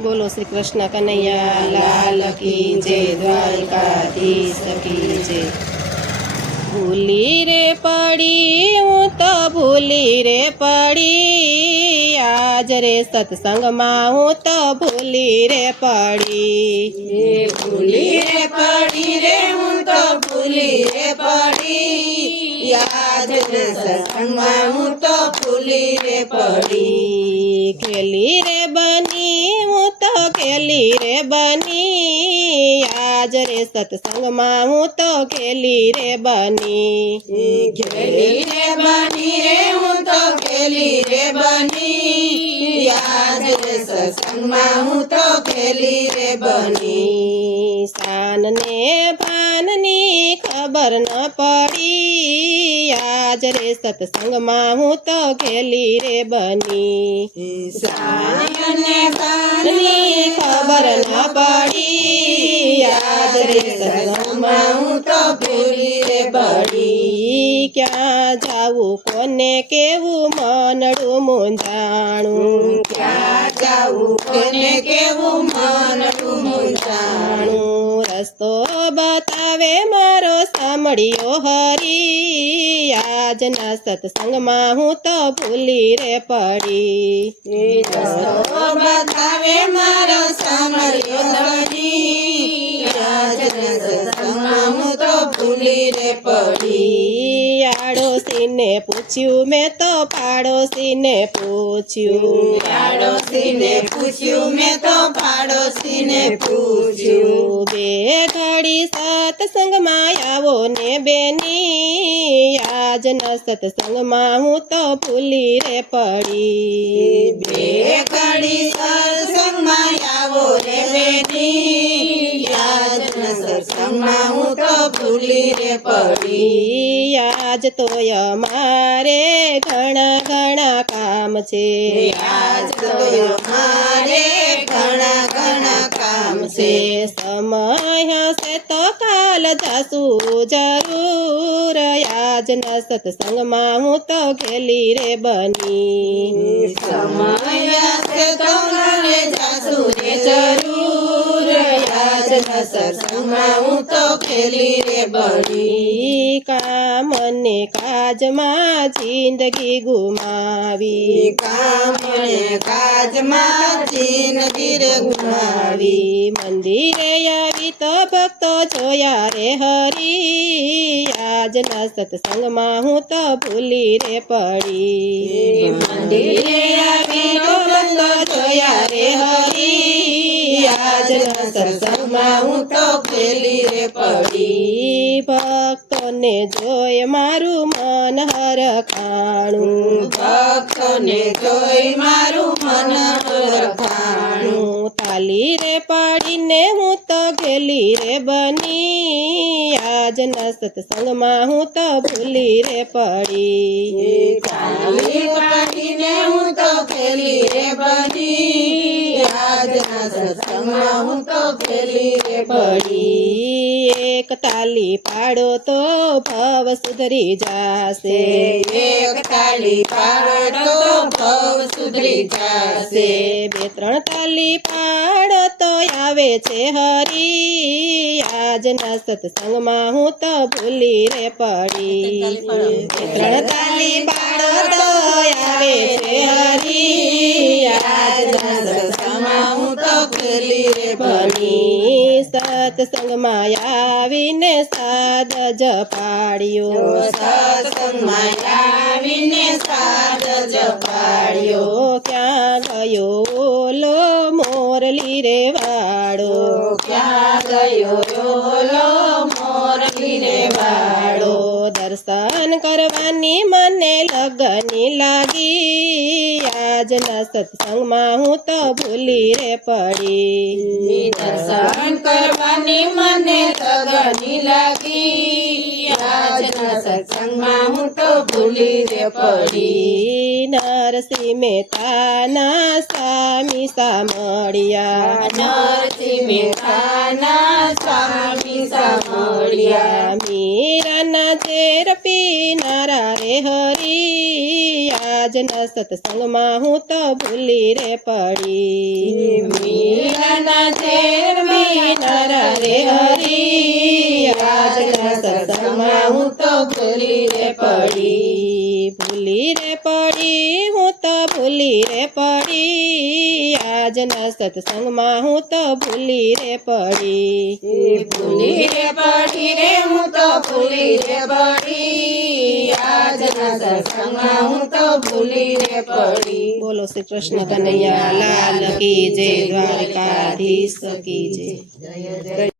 बोलो श्री कृष्ण कन्हैया लाल की जय, द्वारकाधीश की जय। भूली रे पड़ी हूँ तो भूली रे पड़ी, आज रे सत्संग मां हूँ तो भूली रे पड़ी। भूली रे पड़ी रे हूँ तो भूली रे पड़ी, आज रे सत्संग में हूँ तो भूली रे पड़ी। खेली रे बनी हूँ तो खेली रे बनी, आज रे सत्संग मां हूँ तो खेली रे बनी। खेली रे बनी रे हूँ तो खेली रे बनी, आज रे सत्संग में हूँ तो खेली रे बनी। शान ने भाननी खबर न पड़ी, आज रे सत्संग मां हूँ तो खेली रे बनी। शान ने भाननी खबर न पड़ी, आज रे सत्संग मां हूँ तो खेली रे बड़ी। क्या जाऊ कोने केवू मनडू मुंजाणू, क्या जाऊ कोने केवू मनडू मुंजाणू। रस्तो बतावे मारो सामड़ियो हरी, आज ना सत्संग मां हूँ तो भूली रे पड़ी। रस्तो बतावे मारो सामड़ियो हरी, आज ना सत्संग मां हूँ तो भूली रे पड़ी। आड़ोसी ने पूछ्યું मैं तो पाड़ोसी ने पूछ्યું, पाड़ोसी ने पूछ्યું मैं तो पाड़ोसी ने पूछ्યું। बे घड़ी सत्संग मां आवो ने बेनी, आज न सत्संग मां हूँ तो भूली रे पड़ी। बे घड़ी सत्संग मां आवो रे बेनी, आज न सत्संग मां हूँ तो भूली रे पड़ी। आज तो અમારે ઘણા ઘણા કામ છે, आज तो हमारे घना घना काम से। समय હશે તો કાલ જાસુ જરૂર, આજ ના સત્સંગ માં હું તો ખેલી રે બની। समय से तो घरे जासू रे जरूर, आज न सत्संग में हूँ तो खेली रे बड़ी। કામ ને કાજમાં જિંદગી ગુમાવી, काम ने काज में जिंदगी रे गुमावी। મંદિરે આવી તો ભક્તો જોયા રે હરી, આજ ના સત્સંગમાં હું તો ભૂલી રે પડી। મંદિરે આવી તો ભક્તો જોયા રે હરી, आज न सत्संग में हूँ तो खेली रे पड़ी। ભક્તોને જોઈ મારું મન હરખાણું, ભક્તોને જોઈ મારું મન હરખાણું। તાલી રે પાડીને હું તો ગેલી રે બની, આજ ના સત્સંગમાં હું તો ભૂલી રે પડી। તાલી પાડીને હું તો ખેલી રે બની, आज ना सत्संग में हूँ तो खेली रे पड़ी। એક તાલી પાડો તો ભવ સુધરી જાશે, एक ताली पाड़ो तो भव सुधरी जासे। બે ત્રણ તાલી પાડો તો આવે છે હરી, આજ ના સત્સંગમાં હું તો ભૂલી રે પડી। બે ત્રણ તાલી પાડો તો આવે છે હરી, આજ ના સત્સંગમાં હું તો ભૂલી રે પડી। સત્સંગમાં આવીને સાદ જપાડ્યો, सत्संग में आवीने साद जपाड़्यो। ક્યાં ગયો ઓલો મોરલી રે વાળો, क्या गयो रोलो मोरली रे वाड़ो। દર્શન કરવાની મને લગની લાગી, આજ ના સત્સંગમાં હું તો ભૂલી રે પડી। दर्शन करवानी मने लगनी लगी, आज न सत्संग में हूँ तो भूली रे पड़ी। નરસિંહ મહેતાના સ્વામી સામળિયા, नरसिंह मेहताना स्वामी सामड़िया। મીરાના ઝેર પીનારા રે હરી, આજ ના સત્સંગમાં હું તો ભૂલી રે પડી। ના ઝેર વિનર રે હરી આજના સત્સંગમાં હું તો ભૂલી રે પડી ભૂલી રે પડી હું તો ભૂલી રે પડી આજના સત્સંગમાં હું તો ભૂલી રે પડી ભૂલી રે પડી રે હું તો ભૂલી રે પડી આજના સત્સંગમાં હું તો ભૂલી રે પડી બોલો શ્રી કૃષ્ણ કનૈયા લાલ કી જય દ્વારકાધીશ કી જય